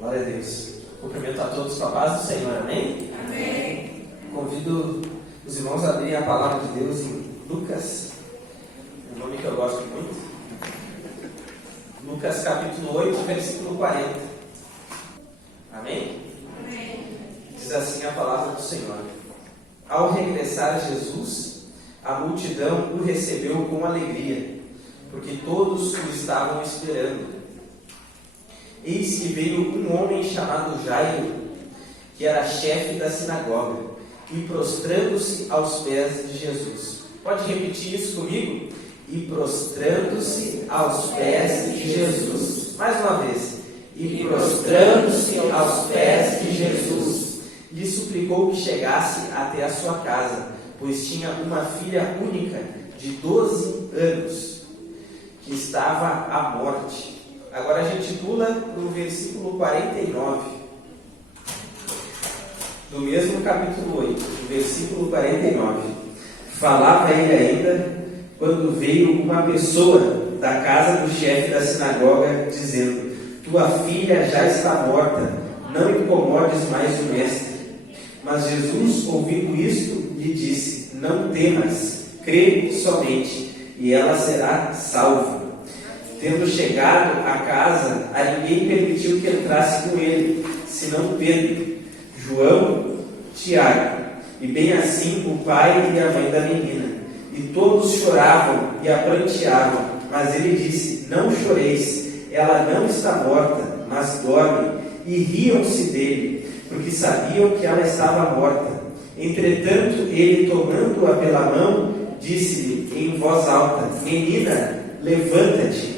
Glória a Deus. Cumprimento a todos com a paz do Senhor, amém? Amém. Convido os irmãos a abrirem a palavra de Deus em Lucas, um nome que eu gosto muito. Lucas capítulo 8, versículo 40. Amém? Amém. Diz assim a palavra do Senhor. Ao regressar Jesus, a multidão o recebeu com alegria, porque todos o estavam esperando. Eis que veio um homem chamado Jairo, que era chefe da sinagoga, e prostrando-se aos pés de Jesus. Pode repetir isso comigo? E prostrando-se aos pés de Jesus. Mais uma vez. E prostrando-se aos pés de Jesus, lhe suplicou que chegasse até a sua casa, pois tinha uma filha única de 12 anos, que estava à morte. Agora a gente pula para o versículo 49, do mesmo capítulo 8, do versículo 49. Falava ele ainda, quando veio uma pessoa da casa do chefe da sinagoga, dizendo: tua filha já está morta, não incomodes mais o mestre. Mas Jesus, ouvindo isto, lhe disse: não temas, crê somente, e ela será salva. Tendo chegado à casa, a ninguém permitiu que entrasse com ele, senão Pedro, João, Tiago, e bem assim o pai e a mãe da menina. E todos choravam e a pranteavam, mas ele disse: não choreis, ela não está morta, mas dorme. E riam-se dele, porque sabiam que ela estava morta. Entretanto, ele, tomando-a pela mão, disse-lhe em voz alta: menina, levanta-te.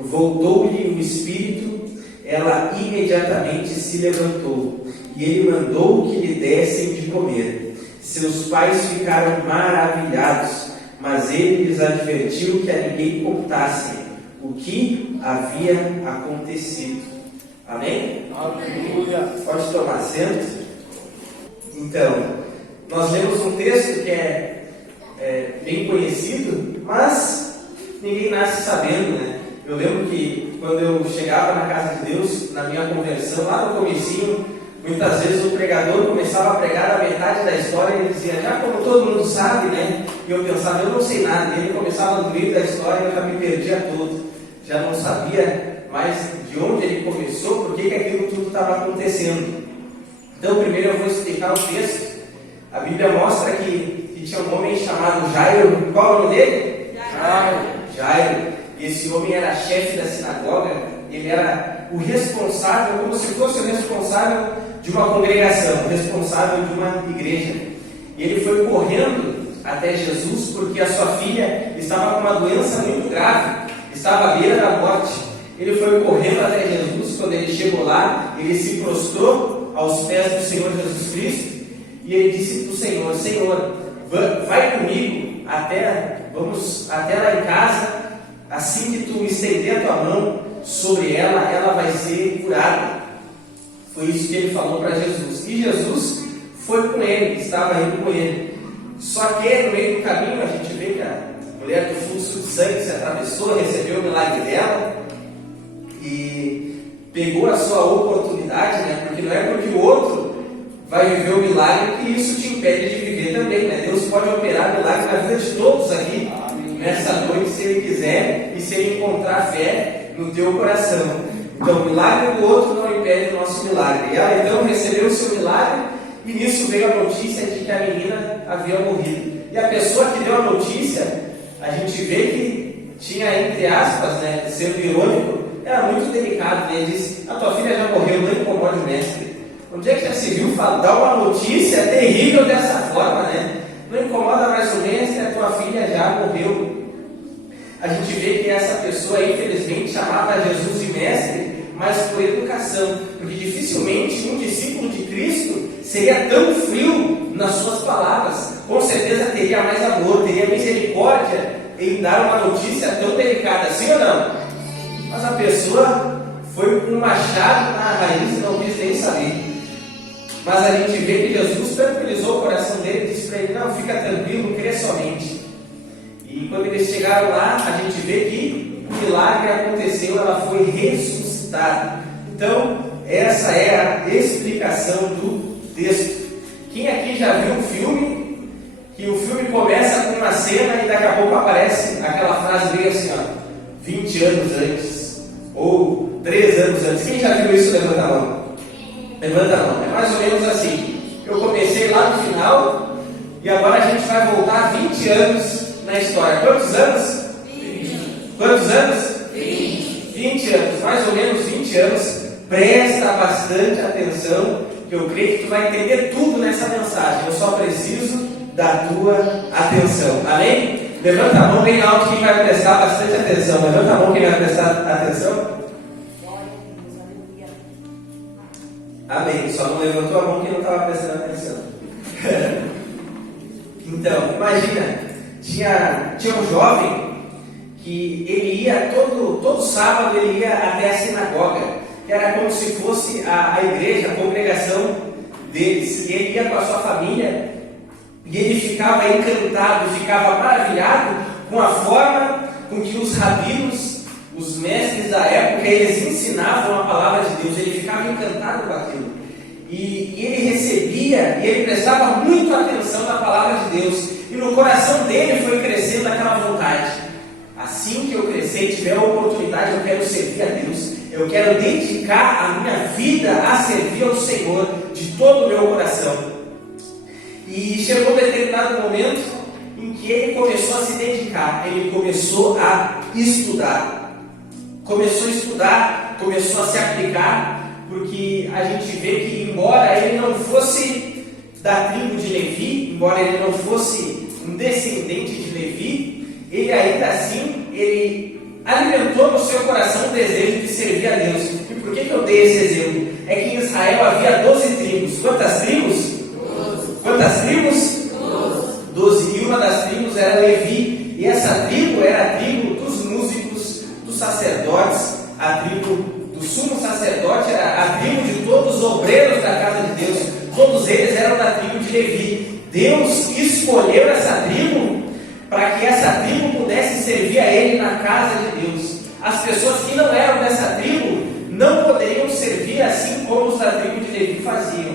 Voltou-lhe o espírito, ela imediatamente se levantou, e ele mandou que lhe dessem de comer. Seus pais ficaram maravilhados, mas ele lhes advertiu que a ninguém contassem o que havia acontecido. Amém? Aleluia. Pode tomar assento. Então, nós lemos um texto que é bem conhecido, mas ninguém nasce sabendo, né? Eu lembro que quando eu chegava na casa de Deus, na minha conversão, lá no comecinho, muitas vezes o pregador começava a pregar a metade da história e ele dizia: já como todo mundo sabe, né? E eu pensava: eu não sei nada. E ele começava no meio da história e eu já me perdia todo. Já não sabia mais de onde ele começou, por que aquilo tudo estava acontecendo. Então, primeiro eu vou explicar o texto. A Bíblia mostra que tinha um homem chamado Jairo. Qual é o nome dele? Jairo. E esse homem era chefe da sinagoga. Ele era o responsável, como se fosse o responsável de uma congregação, o responsável de uma igreja. E ele foi correndo até Jesus porque a sua filha estava com uma doença muito grave, estava à beira da morte. Ele foi correndo até Jesus. Quando ele chegou lá, ele se prostrou aos pés do Senhor Jesus Cristo e ele disse para o Senhor: Senhor, vai comigo vamos até lá em casa. Assim que tu estender a tua mão sobre ela, ela vai ser curada. Foi isso que ele falou para Jesus. E Jesus foi com ele, estava indo com ele. Só que no meio do caminho a gente vê que a mulher do fluxo de sangue se atravessou, recebeu o milagre dela e pegou a sua oportunidade, né? Porque não é porque o outro vai viver o milagre que isso te impede de viver também, né? Deus pode operar milagre na vida de todos aqui nessa noite, se Ele quiser e se Ele encontrar fé no teu coração. Então, o milagre do outro não impede o nosso milagre. E ela então recebeu o seu milagre e nisso veio a notícia de que a menina havia morrido. E a pessoa que deu a notícia, a gente vê que tinha, entre aspas, né, sendo irônico, era muito delicado, né? Ele disse: a tua filha já morreu, não incomode o mestre. Onde é que já se viu dar uma notícia terrível dessa forma, né? Não incomoda mais o mestre, a tua filha já morreu. A gente vê que essa pessoa, infelizmente, chamava Jesus de mestre, mas por educação, porque dificilmente um discípulo de Cristo seria tão frio nas suas palavras. Com certeza teria mais amor, teria misericórdia em dar uma notícia tão delicada, sim ou não? Mas a pessoa foi com um machado na raiz e não quis nem saber. Mas a gente vê que Jesus tranquilizou o coração dele e disse para ele: não, fica tranquilo, crê somente. E quando eles chegaram lá, a gente vê que o milagre aconteceu, ela foi ressuscitada. Então, essa é a explicação do texto. Quem aqui já viu um filme, que o filme começa com uma cena e daqui a pouco aparece aquela frase bem assim, ó, 20 anos antes, ou 3 anos antes. Quem já viu isso? Levanta a mão. Levanta a mão. É mais ou menos assim. Eu comecei lá no final e agora a gente vai voltar 20 anos na história. Quantos anos? 20. Quantos anos? 20. 20 anos, mais ou menos 20 anos. Presta bastante atenção, que eu creio que tu vai entender tudo nessa mensagem. Eu só preciso da tua atenção. Amém? Levanta a mão bem alto quem vai prestar bastante atenção. Levanta a mão quem vai prestar atenção. Amém. Só não levantou a mão quem não estava prestando atenção. Então, imagina, tinha um jovem que ele ia todo sábado, ele ia até a sinagoga, que era como se fosse a igreja, a congregação deles. E ele ia com a sua família e ele ficava encantado, ficava maravilhado com a forma com que os rabinos, os mestres da época, eles ensinavam a palavra de Deus. Ele ficava encantado com aquilo. E ele recebia, e ele prestava muito atenção na palavra de Deus. E no coração dele foi crescendo aquela vontade. Assim que eu crescer e tiver a oportunidade, eu quero servir a Deus. Eu quero dedicar a minha vida a servir ao Senhor de todo o meu coração. E chegou um determinado momento em que ele começou a se dedicar. Ele começou a estudar. Começou a estudar, começou a se aplicar. Porque a gente vê que, embora ele não fosse da tribo de Levi, embora ele não fosse um descendente de Levi, ele ainda assim, ele alimentou no seu coração o desejo de servir a Deus. E por que eu dei esse exemplo? É que em Israel havia 12 tribos. Quantas tribos? 12. Quantas tribos? 12. E uma das tribos era Levi. E essa tribo era a tribo dos músicos, dos sacerdotes, a tribo do sumo sacerdote, era a tribo de todos os obreiros da casa de Deus. Todos eles eram da tribo de Levi. Deus escolheu essa tribo para que essa tribo pudesse servir a Ele na casa de Deus. As pessoas que não eram dessa tribo não poderiam servir assim como os da tribo de Levi faziam.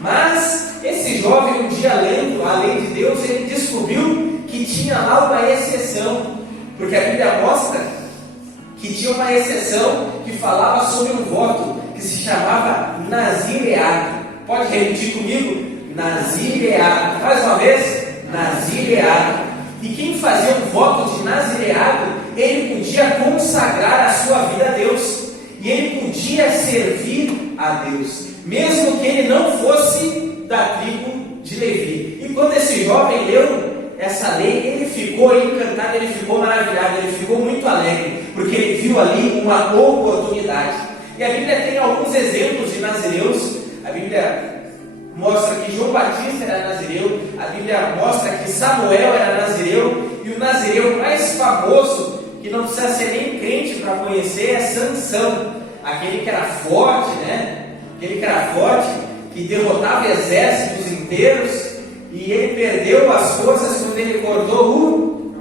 Mas esse jovem, um dia lendo a lei de Deus, ele descobriu que tinha lá uma exceção, porque a Bíblia mostra que tinha uma exceção que falava sobre um voto que se chamava nazireado. Pode repetir comigo? Nazireado. Mais uma vez? Nazireado. E quem fazia um voto de nazireado, ele podia consagrar a sua vida a Deus. E ele podia servir a Deus, mesmo que ele não fosse da tribo de Levi. E quando esse jovem leu essa lei, ele ficou encantado, ele ficou maravilhado, ele ficou muito alegre, porque ele viu ali uma oportunidade. E a Bíblia tem alguns exemplos de nazireus. A Bíblia mostra que João Batista era nazireu, a Bíblia mostra que Samuel era nazireu, e o nazireu mais famoso, que não precisa ser nem crente para conhecer, é Sansão, aquele que era forte, né? Aquele que era forte, que derrotava exércitos inteiros. E ele perdeu as forças quando ele cortou o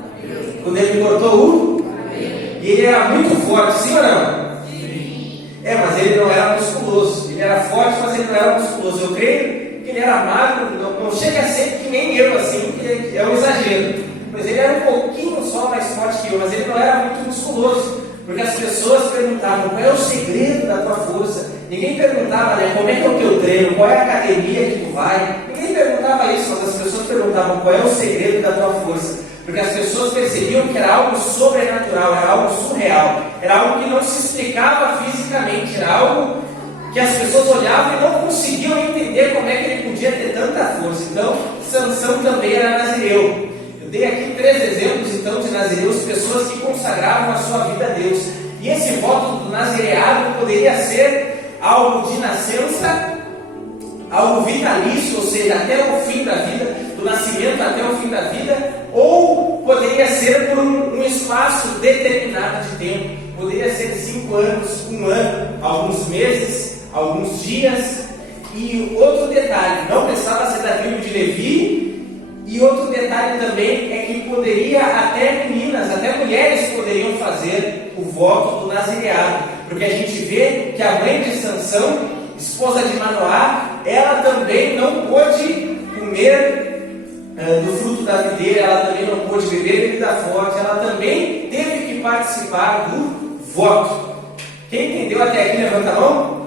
E ele era muito forte, sim ou não? Sim. Mas ele não era musculoso. Ele era forte, mas ele não era musculoso. Eu creio que ele era magro, não chega a ser que nem eu, assim, que é um exagero. Mas ele era um pouquinho só mais forte que eu, mas ele não era muito musculoso. Porque as pessoas perguntavam, qual é o segredo da tua força? Ninguém perguntava, né, como é que é o teu treino, qual é a academia que tu vai. Ninguém perguntava isso, mas as pessoas perguntavam qual é o segredo da tua força. Porque as pessoas percebiam que era algo sobrenatural, era algo surreal, era algo que não se explicava fisicamente, era algo que as pessoas olhavam e não conseguiam entender como é que ele podia ter tanta força. Então, Sansão também era nazireu. Eu dei aqui 3 exemplos então de nazireus, pessoas que consagravam a sua vida a Deus. E esse voto do nazireado poderia ser algo de nascença, algo vitalício, ou seja, até o fim da vida, do nascimento até o fim da vida, ou poderia ser por um espaço determinado de tempo. Poderia ser 5 anos, 1 ano, alguns meses, alguns dias. E outro detalhe, não precisava ser da tribo de Levi. E outro detalhe também é que poderia até meninas, até mulheres poderiam fazer o voto do nazireado, porque a gente vê que a mãe de Sansão, esposa de Manoá, ela também não pôde comer do fruto da videira, ela também não pôde beber bebida forte, ela também teve que participar do voto. Quem entendeu até aqui, levanta a mão.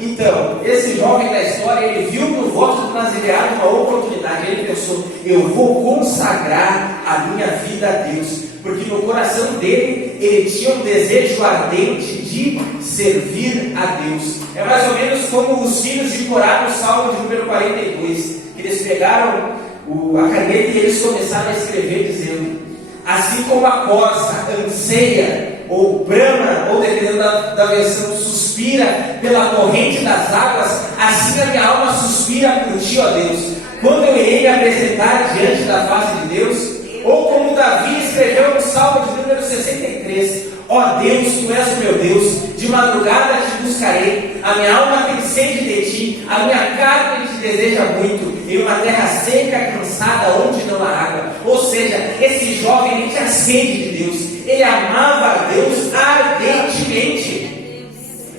Então, esse jovem da história, ele viu no voto do nazireado uma oportunidade. Ele pensou: eu vou consagrar a minha vida a Deus, porque no coração dele, ele tinha um desejo ardente de servir a Deus. É mais ou menos como os filhos de Corá no Salmo de número 42, que eles pegaram a caneta e eles começaram a escrever dizendo: assim como a corça anseia, ou brama, ou dependendo da versão, suspira pela corrente das águas, assim a minha alma suspira por ti, ó Deus, quando eu irei me apresentar diante da face de Deus. Ou como Davi escreveu no Salmo de número 63: ó Deus, tu és o meu Deus, de madrugada te buscarei, a minha alma tem sede de ti, a minha carne te deseja muito, em uma terra seca, cansada, onde não há água. Ou seja, esse jovem, ele tinha sede de Deus, ele amava a Deus ardentemente,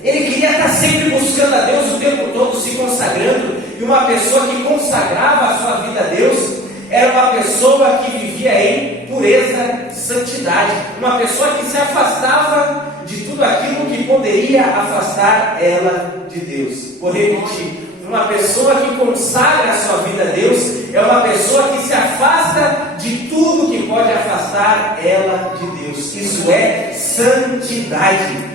ele queria estar sempre buscando a Deus o tempo todo, se consagrando. E uma pessoa que consagrava a sua vida a Deus era uma pessoa que vivia em pureza, santidade, uma pessoa que se afastava de tudo aquilo que poderia afastar ela de Deus. Vou repetir: uma pessoa que consagra a sua vida a Deus é uma pessoa que se afasta de tudo que pode afastar ela de Deus. Isso é santidade.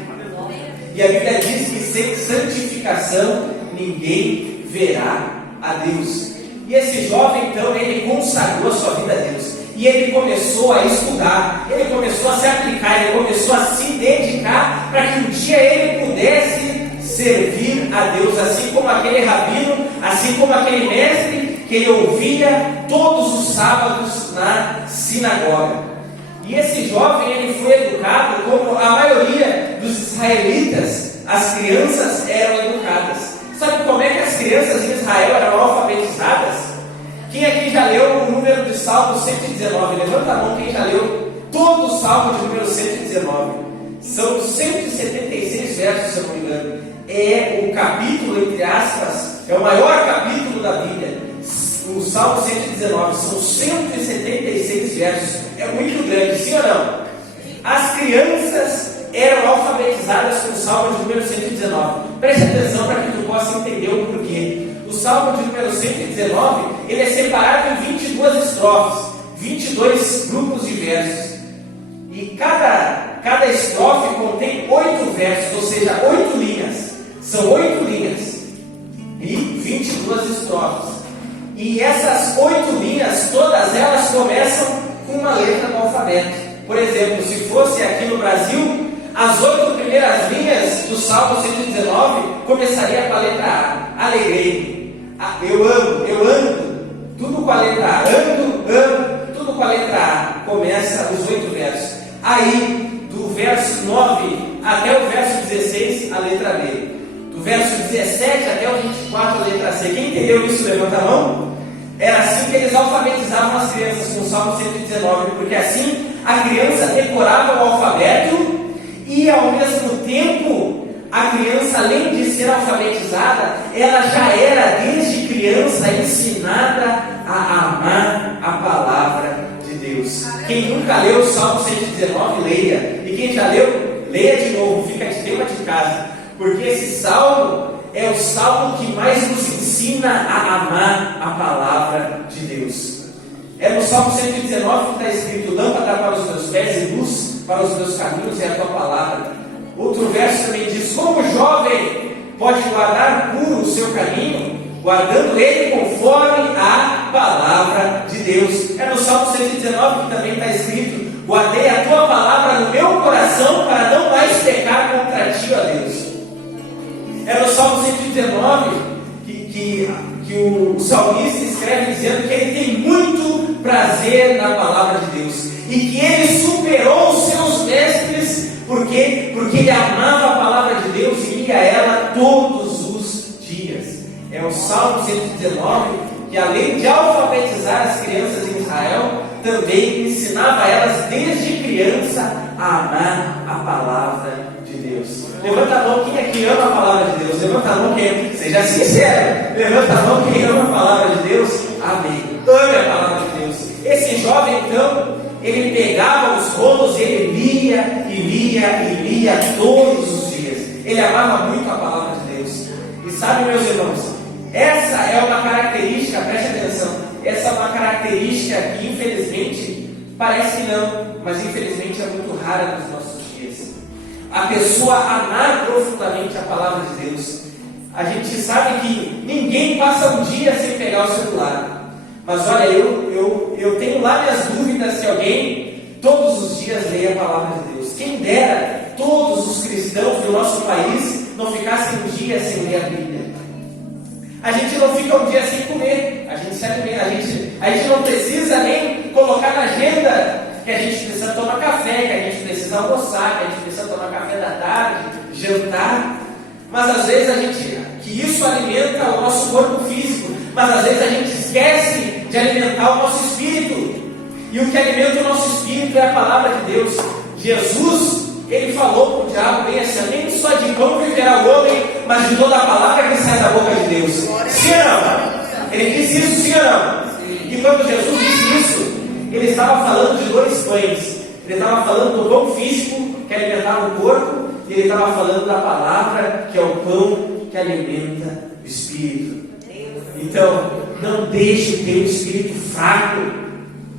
E a Bíblia diz que sem santificação ninguém verá a Deus. E esse jovem, então, ele consagrou a sua vida a Deus. E ele começou a estudar, ele começou a se aplicar, ele começou a se dedicar para que um dia ele pudesse servir a Deus, assim como aquele rabino, assim como aquele mestre que ele ouvia todos os sábados na sinagoga. E esse jovem, ele foi educado como a maioria dos israelitas, as crianças eram educadas. Sabe como é que as crianças em Israel eram alfabetizadas? Quem aqui já leu o número de Salmo 119? Levanta a mão quem já leu todo o Salmo de número 119. São 176 versos, se eu não me engano. É o capítulo, entre aspas, é o maior capítulo da Bíblia. O Salmo 119 são 176 versos. É muito grande, sim ou não? As crianças eram alfabetizadas com o Salmo de número 119. Preste atenção para que tu possa entender o porquê. O Salmo de número 119, ele é separado em 22 estrofes, 22 grupos de versos. E cada estrofe contém 8 versos, ou seja, 8 linhas. São 8 linhas e 22 estrofes. E essas 8 linhas, todas elas começam com uma letra do alfabeto. Por exemplo, se fosse aqui no Brasil, as 8 primeiras linhas do Salmo 119 começaria com a letra A. Alegrei-me. Eu ando, tudo com a letra A. Amo, tudo com a letra A. Começa os 8 versos. Aí, do verso 9 até o verso 16, a letra B. Do verso 17 até o 24, a letra C. Quem entendeu isso, levanta a mão. Era assim que eles alfabetizavam as crianças com o Salmo 119, porque assim a criança decorava o alfabeto e, ao mesmo tempo, a criança, além de ser alfabetizada, ela já era desde criança ensinada a amar a palavra de Deus. Quem nunca leu o Salmo 119, leia. E quem já leu, leia de novo, fica de tema de casa, porque esse salmo é o salmo que mais nos ensina a amar a palavra de Deus. É no Salmo 119 que está escrito: lâmpada para os meus pés e luz para os meus caminhos é a tua palavra. Outro verso também diz: como o jovem pode guardar puro o seu caminho, guardando ele conforme a palavra de Deus. É no Salmo 119 que também está escrito: guardei a tua palavra no meu coração para não mais pecar contra ti, ó Deus. É no Salmo 119 que o salmista escreve dizendo que ele tem muito prazer na palavra de Deus e que ele superou os seus mestres, porque ele amava a palavra de Deus e lia ela todos os dias. É o Salmo 119 que, além de alfabetizar as crianças em Israel, também ensinava elas desde criança a amar a palavra de Deus. Levanta a mão quem aqui ama a palavra de Deus. Levanta a mão quem, seja sincero, levanta a mão quem ama a palavra de Deus. Amém. Ame a palavra de Deus. Esse jovem então, ele pegava os rolos, ele lia e lia e lia todos os dias. Ele amava muito a palavra de Deus. E sabe, meus irmãos, essa é uma característica, preste atenção, essa é uma característica que infelizmente, parece que não, mas infelizmente é muito rara nos nossos dias. A pessoa amar profundamente a palavra de Deus. A gente sabe que ninguém passa um dia sem pegar o celular. Mas olha, eu tenho lá minhas dúvidas se alguém todos os dias leia a palavra de Deus. Quem dera todos os cristãos do nosso país não ficassem um dia sem ler a Bíblia. A gente não fica um dia sem comer, a gente se alimenta, a gente não precisa nem colocar na agenda que a gente precisa tomar café, que a gente precisa almoçar, que a gente precisa tomar café da tarde, jantar. Mas às vezes que isso alimenta o nosso corpo físico, mas às vezes a gente esquece de alimentar o nosso espírito. E o que alimenta o nosso espírito é a palavra de Deus. Jesus, ele falou para o diabo bem assim: nem só de pão viverá o homem, mas de toda a palavra que sai da boca de Deus. Sim ou não? Ele disse isso, sim ou não? E quando Jesus disse isso, ele estava falando de dois pães. Ele estava falando do pão físico que alimentava o corpo, e ele estava falando da palavra que é o pão que alimenta o espírito. Então, não deixe o teu espírito fraco.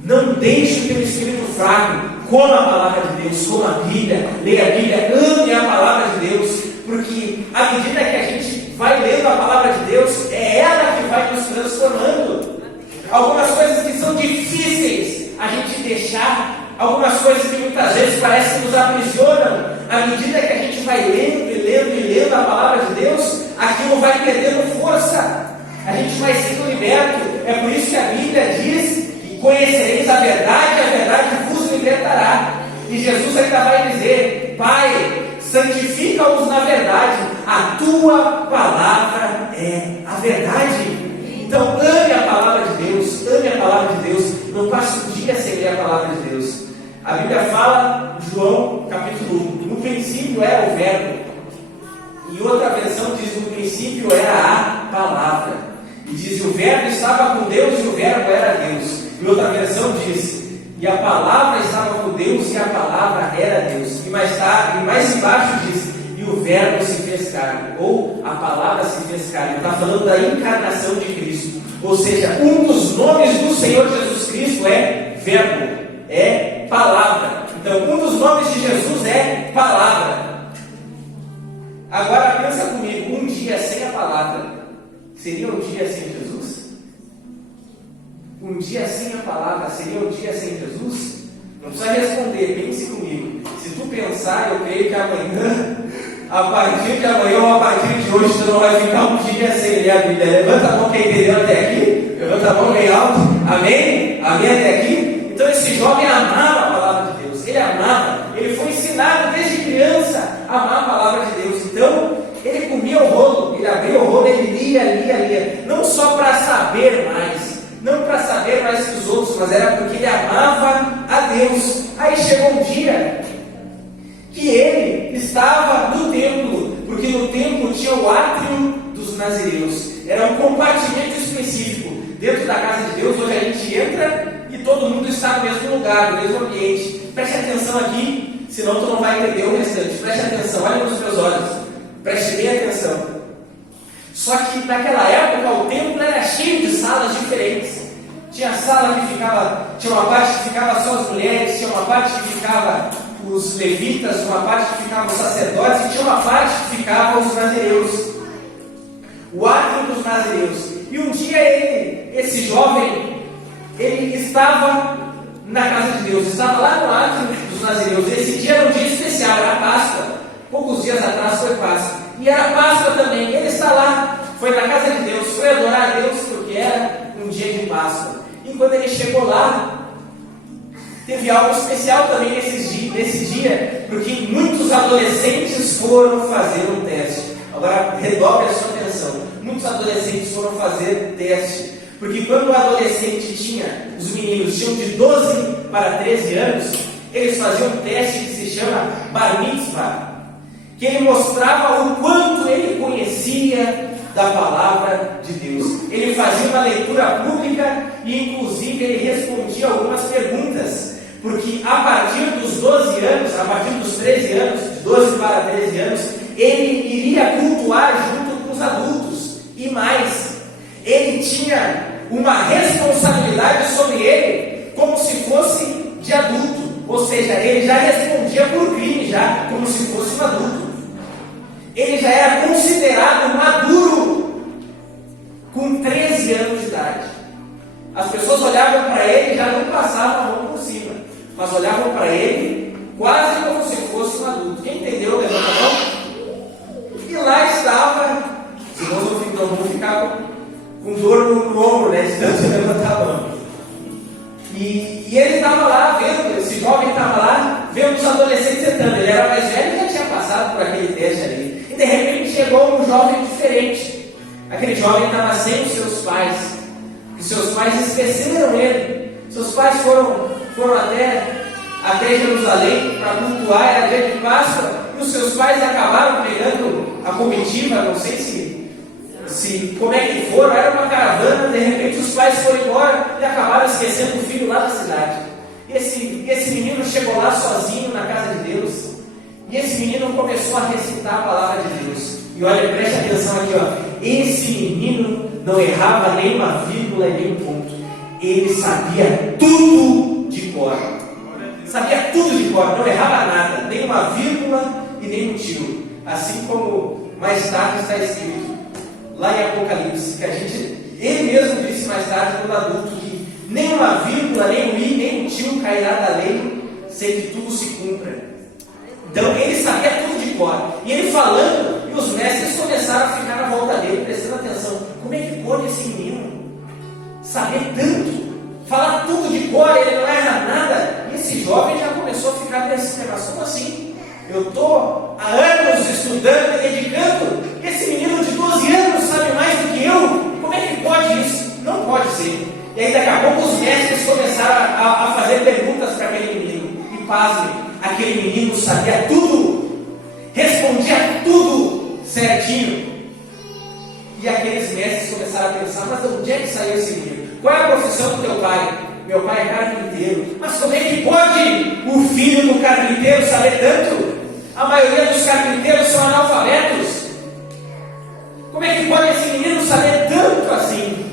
Não deixe o teu espírito fraco. Coma a palavra de Deus, coma a Bíblia, leia a Bíblia, ame a palavra de Deus, porque à medida que a gente vai lendo a palavra de Deus, é ela que vai nos transformando. Algumas coisas que são difíceis a gente deixar, algumas coisas que muitas vezes parecem que nos aprisionam, à medida que a gente vai lendo e lendo e lendo a palavra de Deus, aquilo vai perdendo força, a gente vai sendo liberto. É por isso que a Bíblia diz: conhecereis a verdade vos libertará. E Jesus ainda vai dizer: Pai, santifica-os na verdade, a tua palavra é a verdade. Então ame a palavra de Deus, ame a palavra de Deus, não passe um dia sem ler a palavra de Deus. A Bíblia fala, João capítulo 1, no princípio era o verbo, e outra versão diz: no princípio era a palavra, e diz: o verbo estava com Deus e o verbo era Deus. E outra versão diz: e a palavra estava com Deus e a palavra era Deus. E mais embaixo diz: e o verbo se fez carne, ou a palavra se fez carne. Está falando da encarnação de Cristo. Ou seja, um dos nomes do Senhor Jesus Cristo é verbo, é palavra. Então, um dos nomes de Jesus é palavra. Agora pensa comigo, um dia sem a palavra seria um dia sem Jesus? Um dia sem a palavra seria um dia sem Jesus? Não precisa responder, pense comigo. Se tu pensar, eu creio que amanhã, a partir de amanhã ou a partir de hoje, tu não vai ficar um dia sem ler a Bíblia. Levanta a mão quem entendeu até aqui. Levanta a mão bem alto. Amém? Amém até aqui? Então esse jovem amava a palavra de Deus. Ele amava. Ele foi ensinado desde criança a amar a palavra de Deus. Então, ele comia o rolo. Ele abria o rolo, ele lia. Não só para saber mais. Não para saber mais que os outros, mas era porque ele amava a Deus. Aí chegou um dia que ele estava no templo, porque no templo tinha o átrio dos nazireus. Era um compartimento específico dentro da casa de Deus, onde a gente entra e todo mundo está no mesmo lugar, no mesmo ambiente. Preste atenção aqui, senão tu não vai entender o restante. Preste atenção, olha nos meus olhos, preste bem atenção. Só que naquela época o templo era cheio de salas diferentes. Tinha sala que ficava, tinha uma parte que ficava só as mulheres, tinha uma parte que ficava os levitas, uma parte que ficavam os sacerdotes, e tinha uma parte que ficavam os nazireus, o átrio dos nazireus. E um dia esse jovem, ele estava na casa de Deus, estava lá no átrio dos nazireus. Esse dia era um dia especial, era a Páscoa. Poucos dias atrás foi Páscoa, e era Páscoa também. Ele está lá, foi na casa de Deus, foi adorar a Deus, porque era um dia de Páscoa. E quando ele chegou lá, teve algo especial também nesse dia, porque muitos adolescentes foram fazer um teste. Agora redobre a sua atenção. Muitos adolescentes foram fazer teste, porque quando o adolescente os meninos tinham de 12 para 13 anos, eles faziam um teste que se chama Bar Mitzvah. que ele mostrava o quanto ele conhecia da palavra de Deus. Ele fazia uma leitura pública e inclusive ele respondia algumas perguntas, porque a partir dos 12 anos, a partir dos 13 anos, de 12 para 13 anos, ele iria cultuar junto com os adultos, e mais, ele tinha uma responsabilidade sobre ele, como se fosse de adulto, ou seja, ele já respondia por crime, já como se fosse um adulto. Ele já era considerado maduro com 13 anos de idade. As pessoas olhavam para ele e já não passavam a mão por cima, mas olhavam para ele quase como se fosse um adulto. Quem entendeu, levanta a mão. E lá estava, os irmãos não vão ficar com dor no ombro, né? De tanto levantar a mão. E ele estava lá vendo, esse jovem estava lá vendo os adolescentes sentando. Ele era mais velho e já tinha passado por aquele teste ali. E de repente chegou um jovem diferente. Aquele jovem estava sem os seus pais. Os seus pais esqueceram ele. Seus pais foram até Jerusalém para cultuar, era dia de Páscoa. E os seus pais acabaram pegando a comitiva, não sei se como é que foram, era uma caravana, de repente os pais foram embora e acabaram esquecendo o filho lá na cidade. E esse menino chegou lá sozinho na casa de Deus, e esse menino começou a recitar a palavra de Deus. E olha, preste atenção aqui, ó. Esse menino não errava nem uma vírgula e nem um ponto. Ele sabia tudo de cor. Sabia tudo de cor, não errava nada, nem uma vírgula e nem um tio. Assim como mais tarde está escrito lá em Apocalipse, que ele mesmo disse mais tarde, quando adulto, que nem uma vírgula, nem um i, nem um tio cairá da lei, sem que tudo se cumpra. Então ele sabia tudo de cor. E ele falando, e os mestres começaram a ficar na volta dele, prestando atenção. Como é que pode esse menino saber tanto? Falar tudo de cor, ele não erra nada. E esse jovem já começou a ficar nessa relação assim. Eu estou há anos estudando e dedicando, e esse menino de 12 anos sabe mais do que eu. Como é que pode isso? Não pode ser. E aí daqui a pouco os mestres começaram a fazer perguntas para aquele menino. E pasmem, aquele menino sabia tudo, respondia tudo certinho. E aqueles mestres começaram a pensar, mas de onde é que saiu esse menino? Qual é a profissão do teu pai? Meu pai é carpinteiro. Mas como é que pode o filho do carpinteiro saber tanto? A maioria dos carpinteiros são analfabetos. Como é que pode esse menino saber tanto assim?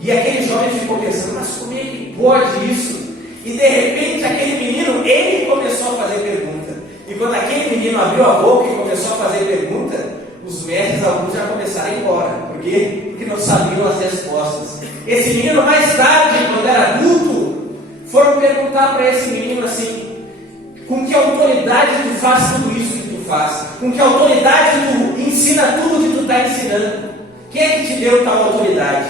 E aquele jovem ficou pensando, mas como é que pode isso? E de repente aquele menino, ele começou a fazer pergunta. E quando aquele menino abriu a boca e começou a fazer pergunta, os mestres, alguns já começaram a ir embora. Por quê? Porque não sabiam as respostas. Esse menino, mais tarde, quando era adulto, foram perguntar para esse menino assim: com que autoridade tu faz tudo isso que tu faz? Com que autoridade tu ensina tudo que tu está ensinando? Quem é que te deu tal autoridade?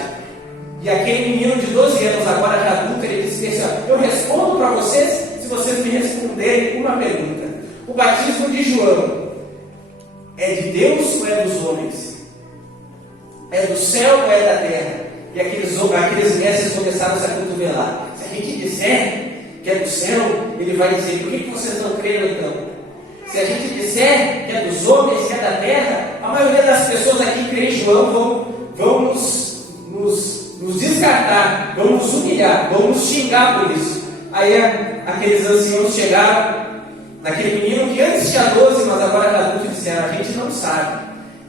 E aquele menino de 12 anos, agora já adulto, ele disse assim: eu respondo para vocês se vocês me responderem uma pergunta. O batismo de João é de Deus ou é dos homens? É do céu ou é da terra? E aqueles mestres começaram a se acotovelar. Se a gente disser que é do céu, ele vai dizer: por que vocês não creram então? Se a gente disser que é dos homens, que é da terra, a maioria das pessoas aqui que crê em João vão nos descartar, vão nos humilhar, vão nos xingar por isso. Aí aqueles anciãos chegaram naquele menino que antes tinha 12, mas agora era adulto, e disseram: a gente não sabe.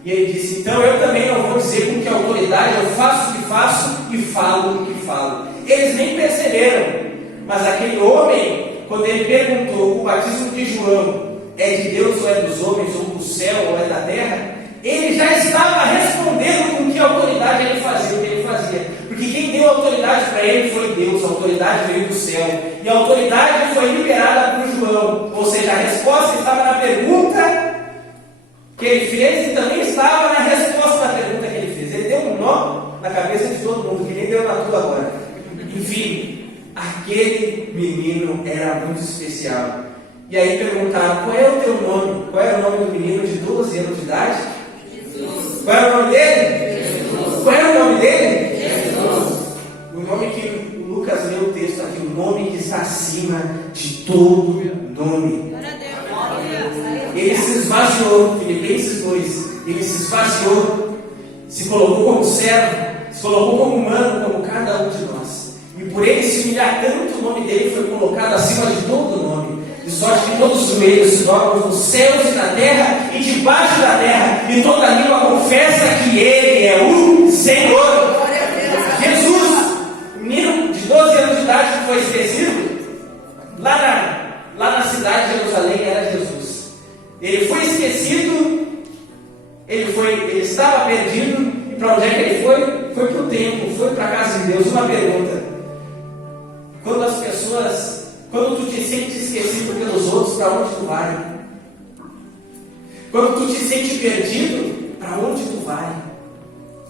E ele disse: então eu também não vou dizer com que autoridade eu faço o que faço e falo o que falo. Eles nem perceberam. Mas aquele homem, quando ele perguntou: o batismo de João é de Deus ou é dos homens, ou do céu ou é da terra? Ele já estava respondendo com que autoridade ele fazia o que ele fazia. Porque quem deu autoridade para ele foi Deus, a autoridade veio do céu. E a autoridade foi liberada por João. Ou seja, a resposta estava na pergunta que ele fez e também estava na resposta da pergunta que ele fez. Ele deu um nó na cabeça de todo mundo, que nem deu na tua agora. Enfim, aquele menino era muito especial. E aí perguntaram: qual é o teu nome? Qual era o nome do menino de 12 anos de idade? Jesus. Qual era o nome dele? Jesus. Qual era o nome dele? Jesus. O nome que o Lucas leu o texto aqui, o nome que está acima de todo nome. Ele se esvaziou esvaziou, Filipenses 2, ele se esvaziou, se colocou como servo, se colocou como humano, como cada um de nós. E por ele se humilhar tanto, o nome dele foi colocado acima de todo nome, de sorte que todos os joelhos se dobram nos céus e na terra e debaixo da terra, e toda língua confessa que ele é o Senhor. Jesus, o menino de 12 anos de idade que foi esquecido, lá na cidade de Jerusalém, era Jesus. Ele foi esquecido, ele estava perdido, e para onde é que ele foi? Foi para o templo, foi para a casa de Deus. Uma pergunta: quando tu te sente esquecido pelos outros, para onde tu vai? Quando tu te sente perdido, para onde tu vai?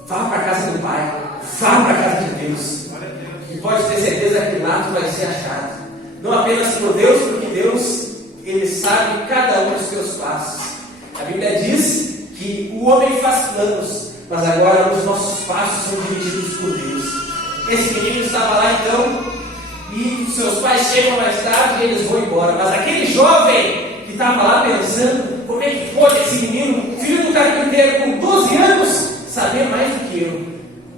Vá para a casa do Pai, vá para a casa de Deus, e pode ter certeza que lá tu vai ser achado. Não apenas por Deus, porque Deus, Ele sabe cada um dos teus passos. A Bíblia diz que o homem faz planos, mas agora os nossos passos são dirigidos por Deus. Esse menino estava lá então, e seus pais chegam mais tarde e eles vão embora. Mas aquele jovem que estava lá pensando, como é que pode esse menino, filho do carpinteiro, com 12 anos, saber mais do que eu?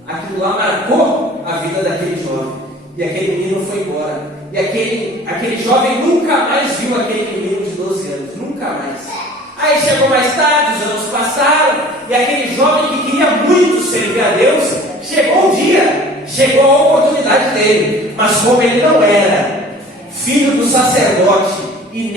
Aquilo lá marcou a vida daquele jovem, e aquele menino foi embora. E aquele jovem nunca mais viu aquele menino de 12 anos, nunca mais. Aí chegou mais tarde, os anos passaram, e aquele jovem que queria muito servir a Deus, chegou um dia, chegou a oportunidade dele, mas como ele não era filho do sacerdote e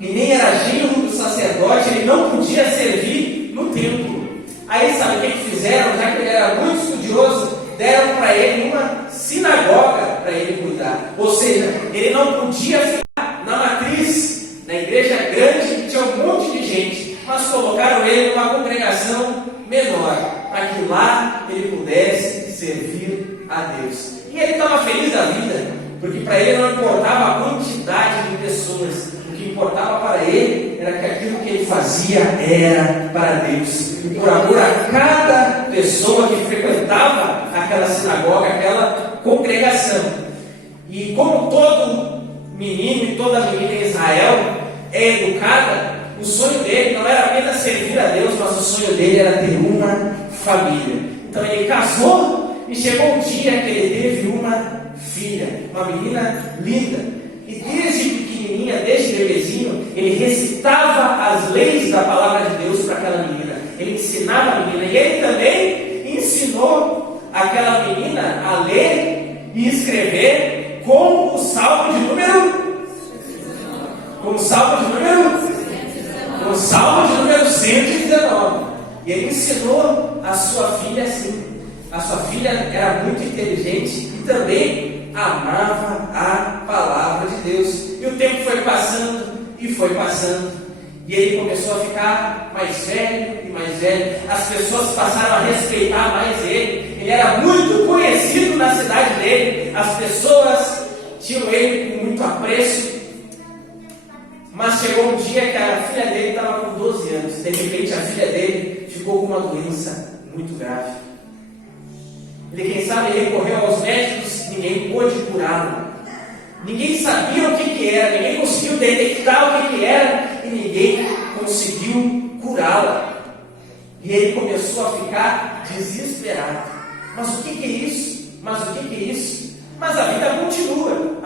nem era genro do sacerdote, ele não podia servir no templo. Aí sabe o que fizeram? Já que ele era muito estudioso, deram para ele uma sinagoga para ele cuidar. Ou seja, ele não podia ficar na matriz, na igreja grande, tinha um monte de gente, mas colocaram ele numa congregação menor, para que lá ele pudesse servir a Deus. E ele estava feliz da vida, porque para ele não importava a quantidade de pessoas, o que importava para ele era que aquilo que ele fazia era para Deus, e por amor a cada pessoa que frequentava aquela sinagoga, aquela congregação. E como todo menino e toda menina em Israel é educada, o sonho dele não era apenas servir a Deus, mas o sonho dele era ter uma família. Então ele casou e chegou um dia que ele teve uma filha, uma menina linda. E desde pequenininha, desde bebezinho, ele recitava as leis da palavra de Deus para aquela menina. Ele ensinava a menina, e ele também ensinou aquela menina a ler e escrever com o salmo de número 119. E ele ensinou a sua filha assim. A sua filha era muito inteligente e também amava a palavra de Deus. E o tempo foi passando e foi passando. E ele começou a ficar mais velho e mais velho. As pessoas passaram a respeitar mais ele. Ele era muito conhecido na cidade dele. As pessoas tinham ele com muito apreço. Mas chegou um dia que a filha dele estava com 12 anos. De repente a filha dele ficou com uma doença muito grave. Ele, quem sabe, recorreu aos médicos, ninguém pôde curá-lo. Ninguém sabia o que era, ninguém conseguiu detectar o que era e ninguém conseguiu curá-la. E ele começou a ficar desesperado. Mas o que é isso? Mas a vida continua.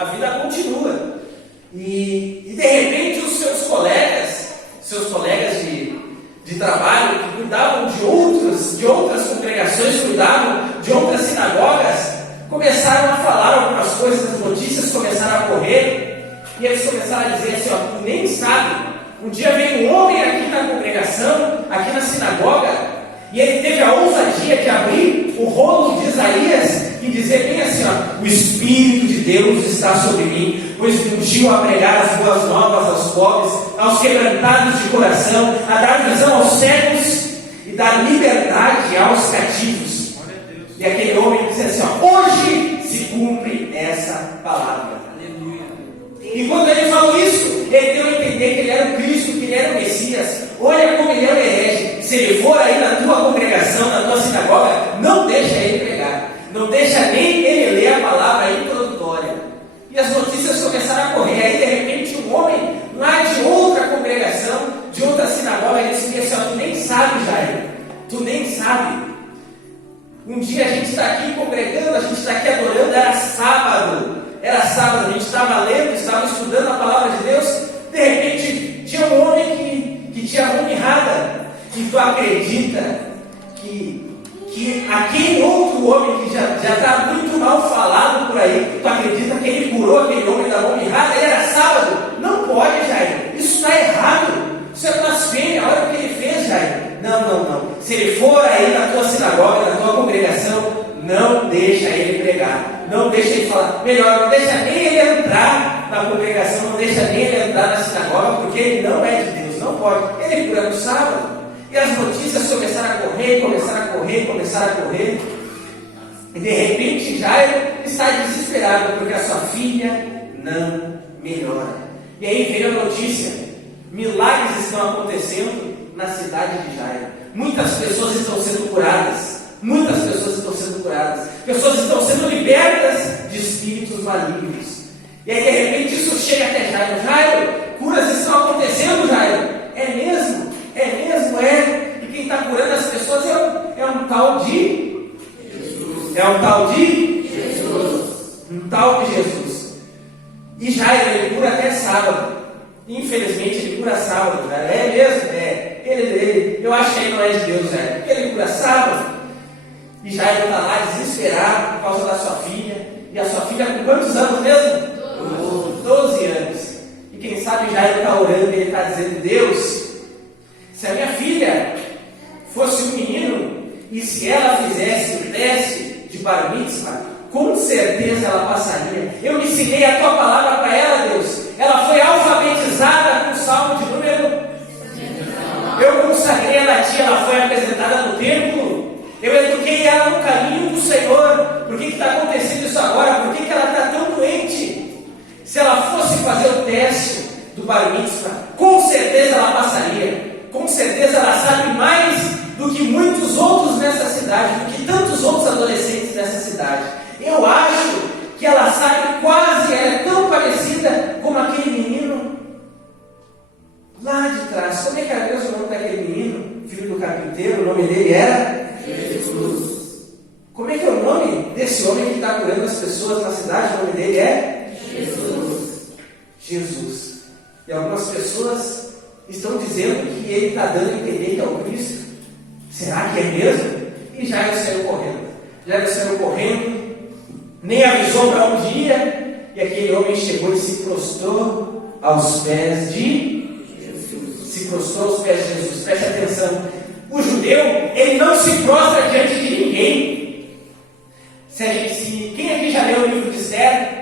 E de repente os seus colegas de trabalho, que cuidavam de outras congregações, cuidavam de outras sinagogas, começaram a falar algumas coisas, as notícias começaram a correr, e eles começaram a dizer assim: ó, tu nem sabe, um dia veio um homem aqui na congregação, aqui na sinagoga, e ele teve a ousadia de abrir o rolo de Isaías e dizer bem assim: ó, o Espírito de Deus está sobre mim, pois me ungiu a pregar as boas novas aos pobres, aos quebrantados de coração, a dar visão aos cegos e dar liberdade aos cativos. E aquele homem disse assim: ó, hoje se cumpre essa palavra. Aleluia. E quando ele falou isso, ele deu a entender que ele era o Cristo, que ele era o Messias. Olha como ele é o herege. Se ele for aí na tua congregação, na tua sinagoga, não deixa ele pregar, não deixa nem ele ler a palavra introdutória. E as notícias começaram a correr. Aí de repente um homem lá de outra congregação, de outra tu nem sabe. Um dia a gente está aqui congregando, a gente está aqui adorando, era sábado, a gente estava lendo, estava estudando a palavra de Deus, de repente tinha um homem que tinha mão errada, e tu acredita que aquele outro homem que já está muito mal falado por aí, tu acredita que ele curou aquele homem da mão errada? Ele era sábado? Não pode, Jair, isso está errado, isso é blasfêmia, olha o que ele fez, Jair. Não. Se ele for aí na tua sinagoga, na tua congregação, não deixa ele pregar. Não deixa ele falar. Melhor, não deixa nem ele entrar na congregação, não deixa nem ele entrar na sinagoga, porque ele não é de Deus, não pode. Ele cura no sábado. E as notícias começaram a correr. E de repente Jairo está desesperado, porque a sua filha não melhora. E aí veio a notícia: milagres estão acontecendo na cidade de Jairo. Muitas pessoas estão sendo curadas. Pessoas estão sendo libertas de espíritos malignos. E aí de repente isso chega até Jairo. Jairo, curas estão acontecendo, Jairo. É mesmo. E quem está curando as pessoas é um tal de Jesus. Um tal de Jesus. E Jairo, ele cura até sábado. Infelizmente ele cura sábado, Jairo. É mesmo? Ele, eu acho que ele não é de Deus, Jairo, porque ele cura sábado. E Jairo está lá desesperado por causa da sua filha. E a sua filha com quantos anos mesmo? 12 anos. E quem sabe Jairo está orando e ele está dizendo: Deus, se a minha filha fosse um menino, e se ela fizesse o teste de bar mitzvah, com certeza ela passaria. Eu ensinei a tua palavra para ela, Deus. Ela foi alfabetizada com o salmo de número. Eu consagrei a latim, ela foi apresentada no templo. Eu eduquei ela no caminho do Senhor. Por que está acontecendo isso agora? Por que ela está tão doente? Se ela fosse fazer o teste do bar mitzvah, com certeza ela passaria. Com certeza ela sabe mais do que muitos outros nessa cidade, do que tantos outros adolescentes nessa cidade. Eu acho que ela sabe quase, ela é tão parecida como aquele menino lá de trás. Como é que era mesmo o nome daquele menino? Filho do carpinteiro, o nome dele era Jesus. Como é que é o nome desse homem que está curando as pessoas na cidade? O nome dele é Jesus. E algumas pessoas estão dizendo que ele está dando a entender que é o Cristo. Será que é mesmo? E Jairo saiu correndo, nem avisou para um dia, e aquele homem chegou e se prostrou aos pés de Jesus. Preste atenção. O judeu, ele não se prostra diante de ninguém. Quem aqui já leu o livro de Esther?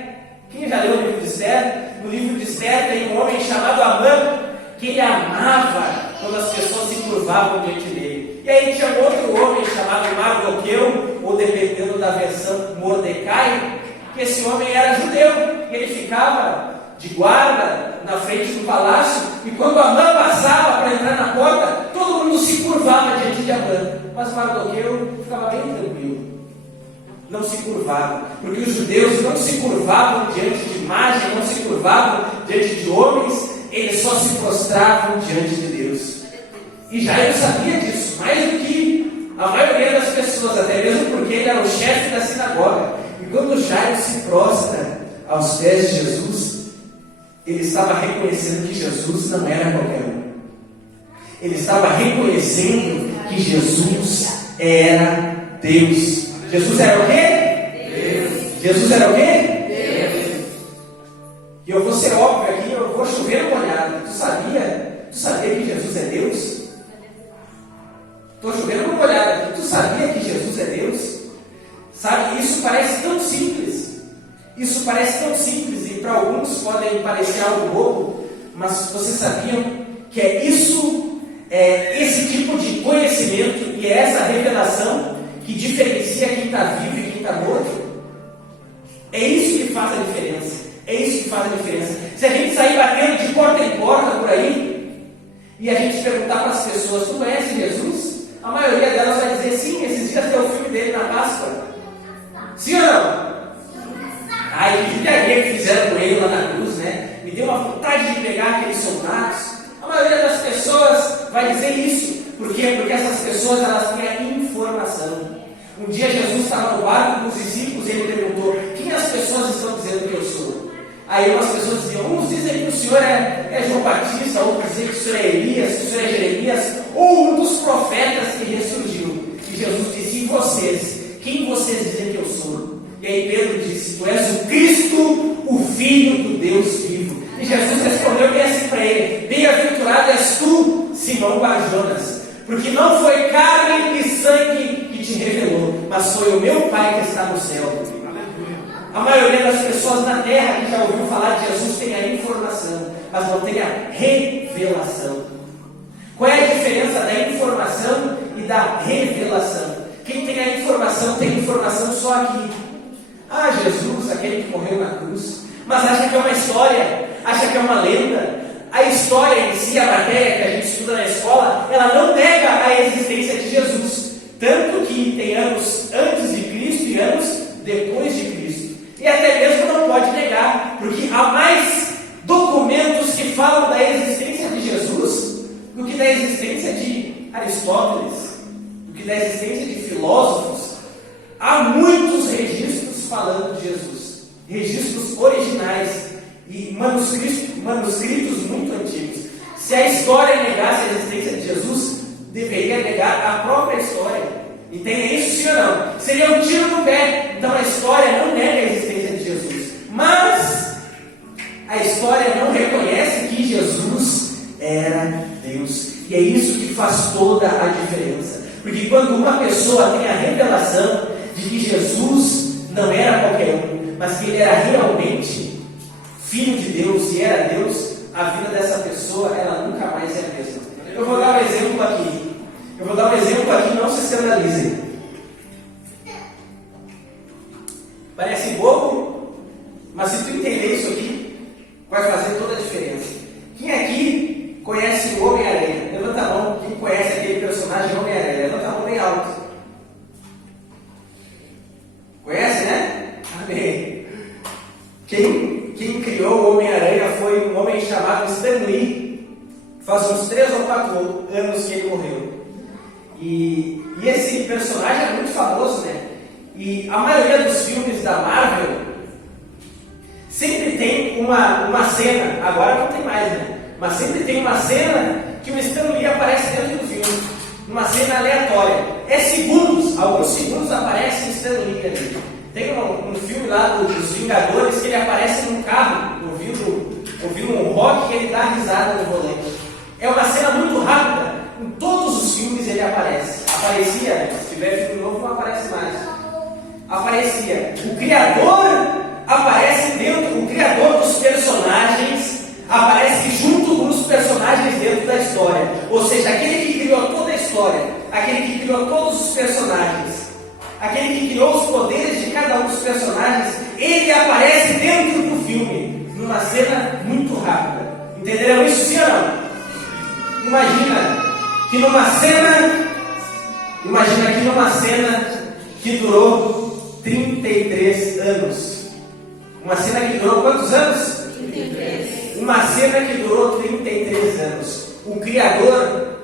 No livro de Esther tem um homem chamado Amã, que ele amava quando as pessoas se curvavam diante dele. E aí tinha outro homem chamado Mardoqueu, ou dependendo da versão, Mordecai, que esse homem era judeu, e ele ficava de guarda na frente do palácio, e quando Amã passava para entrar na porta, todo mundo se curvava diante de Amã, mas Mardoqueu ficava bem tranquilo, não se curvava, porque os judeus não se curvavam diante de imagem, não se curvavam diante de homens, eles só se prostravam diante de Deus. E Jairo sabia disso, mais do que a maioria das pessoas, até mesmo porque ele era o chefe da sinagoga. E quando Jairo se prostra aos pés de Jesus, ele estava reconhecendo que Jesus não era qualquer um. Ele estava reconhecendo que Jesus era Deus. Jesus era o quê? Deus. Jesus era o quê? Deus. E eu vou ser óbvio aqui, eu vou chover no molhado. Tu sabia que Jesus é Deus? Estou chovendo no molhado aqui. Tu sabia que Jesus é Deus? Sabe, isso parece tão simples. E para alguns podem parecer algo bobo, mas vocês sabiam que esse tipo de conhecimento e essa revelação que diferencia quem está vivo e quem está morto? É isso que faz a diferença. Se a gente sair batendo de porta em porta por aí e a gente perguntar para as pessoas: tu conhece Jesus? A maioria delas vai dizer: sim, esses dias tem o filme dele na Páscoa. Sim ou não? Ai, que judiaria que fizeram com ele lá na cruz, né? Me deu uma vontade de pegar aqueles soldados. A maioria das pessoas vai dizer isso. Por quê? Porque essas pessoas pessoas elas têm a informação. Um dia Jesus estava no barco com os discípulos e ele perguntou: quem as pessoas estão dizendo que eu sou? Aí umas pessoas diziam: uns dizem que o Senhor é João Batista, outros dizem que o Senhor é Elias, que o Senhor é Jeremias, ou um dos profetas que ressurgiu. E Jesus disse: e vocês? Quem vocês dizem que eu sou? E aí Pedro disse: tu és o Cristo, o Filho do Deus vivo. E Jesus respondeu bem assim para ele: bem-aventurado és tu, Simão Bar-Jonas, porque não foi carne e sangue que te revelou, mas foi o meu Pai que está no céu. A maioria das pessoas na terra que já ouviu falar de Jesus tem a informação, mas não tem a revelação. Qual é a diferença da informação e da revelação? Quem tem a informação tem informação só aqui. Ah, Jesus, aquele que morreu na cruz. Mas acha que é uma história, acha que é uma lenda. A história em si, a matéria que a gente estuda na escola, ela não nega a existência de Jesus. Tanto que tem anos antes de Cristo e anos depois de Cristo. E até mesmo não pode negar, porque há mais documentos que falam da existência de Jesus do que da existência de Aristóteles, do que da existência de filósofos. Há muitos registros falando de Jesus, registros originais e manuscritos muito antigos. Se a história negasse a existência de Jesus, deveria negar a própria história. Entendem isso, sim ou não? Seria um tiro no pé. Então a história não nega a existência de Jesus, mas a história não reconhece que Jesus era Deus. E é isso que faz toda a diferença. Porque quando uma pessoa tem a revelação de que Jesus não era qualquer um, mas que ele era realmente Filho de Deus e era Deus, a vida dessa pessoa ela nunca mais é a mesma. Eu vou dar um exemplo aqui, não se escandalizem. Parece bobo, mas se tu entender isso aqui, vai fazer toda a diferença. Quem aqui conhece o Homem-Aranha? Levanta a mão. Quem conhece aquele personagem Homem-Aranha? Levanta a mão bem alto. Conhece, né? Amém. Quem criou o Homem-Aranha foi um homem chamado Stan Lee. Faz uns 3 ou 4 anos que ele morreu. E esse personagem é muito famoso, né? E a maioria dos filmes da Marvel sempre tem uma cena, agora não tem mais, né? Mas sempre tem uma cena que o Stan Lee aparece dentro do filme. Uma cena aleatória. É segundos, alguns segundos aparece o Stan Lee ali. Tem um filme lá dos Vingadores que ele aparece num carro, ouvindo um rock e ele dá risada no volante. É uma cena muito rápida. Em todos os filmes ele aparece. Aparecia, se tiver filme novo não aparece mais. Aparecia. O Criador aparece dentro, o Criador dos personagens aparece junto com os personagens dentro da história. Ou seja, aquele que criou toda a história, aquele que criou todos os personagens, aquele que criou os poderes de cada um dos personagens, ele aparece dentro do filme, numa cena muito rápida. Entenderam isso, sim ou não? Imagina que numa cena que durou 33 anos. Uma cena que durou quantos anos? 33. Uma cena que durou 33 anos. O Criador,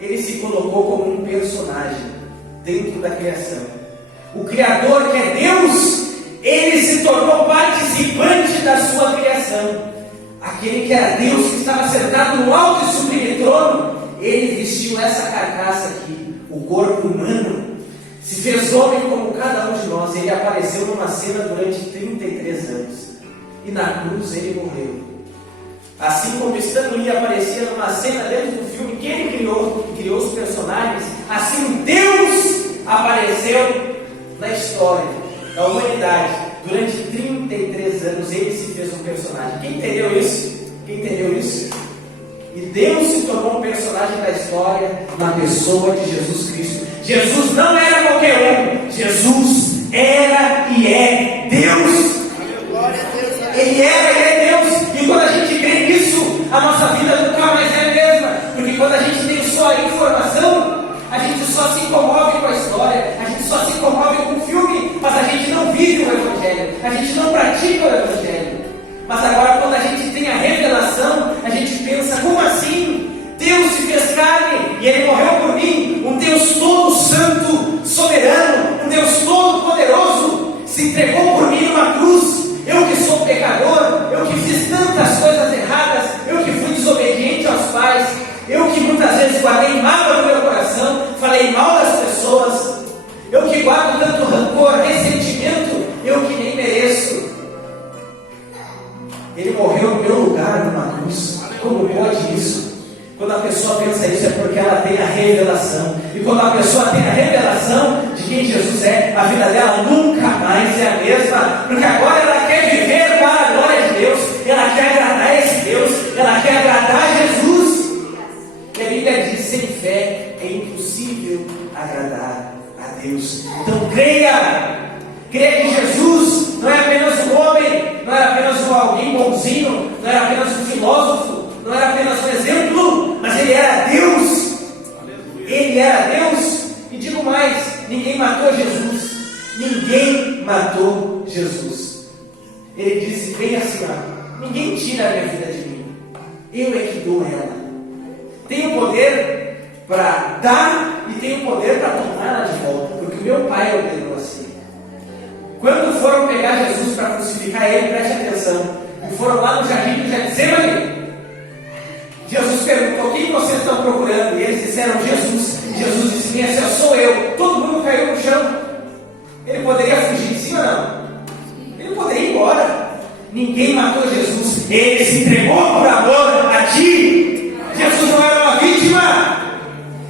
ele se colocou como um personagem dentro da criação. O Criador, que é Deus, ele se tornou participante da sua criação. Aquele que era Deus, que estava sentado no alto e sublime trono, ele vestiu essa carcaça aqui, o corpo humano, se fez homem como cada um de nós. Ele apareceu numa cena durante 33 anos. E na cruz ele morreu. Assim como Stan Lee aparecia numa cena dentro do filme que ele criou os personagens, assim Deus apareceu na história da humanidade. Durante 33 anos ele se fez um personagem. Quem entendeu isso? E Deus se tornou um personagem da história na pessoa de Jesus Cristo. Jesus não era qualquer um. Jesus era e é Deus. Ele era e é Deus. E quando a gente crê nisso, a nossa vida nunca mais é a mesma. Porque quando a gente tem só a informação, a gente só se comove com a história, a gente só se comove com o filme, mas a gente não vive o Evangelho, a gente não pratica o Evangelho. Mas agora, quando a gente tem a revelação, a gente pensa: como assim? Deus se fez carne e Ele morreu por mim, um Deus falei mal das pessoas, eu que guardo tanto rancor, ressentimento, eu que nem mereço. Ele morreu no meu lugar numa cruz. Como pode isso? Quando a pessoa pensa isso é porque ela tem a revelação. E quando a pessoa tem a revelação de quem Jesus é, a vida dela nunca mais é a mesma. Porque agora ela quer viver para a glória de Deus. Ela quer agradar esse Deus. Ela quer agradar Jesus. E a Bíblia diz, sem fé é impossível agradar a Deus. Então creia. Creia que Jesus não é apenas um homem, não era apenas alguém bonzinho, não era apenas um filósofo, não era apenas um exemplo, mas Ele era Deus. Ele era Deus. E digo mais, ninguém matou Jesus. Ninguém matou Jesus. Ele disse bem assim, ninguém tira a minha vida de mim. Eu é que dou ela. Tenho poder para dar e tenho poder para tomá-la de volta, porque o meu Pai ordenou assim. Quando foram pegar Jesus para crucificar Ele, preste atenção, e foram lá no jardim do Getsemane, Jesus perguntou, quem vocês estão procurando? E eles disseram, Jesus. Jesus disse, quem é? Sou eu. Todo mundo caiu no chão. Ele poderia fugir, sim ou não? Ele poderia ir embora. Ninguém matou Jesus. Ele se entregou por amor a ti. Jesus não era uma vítima.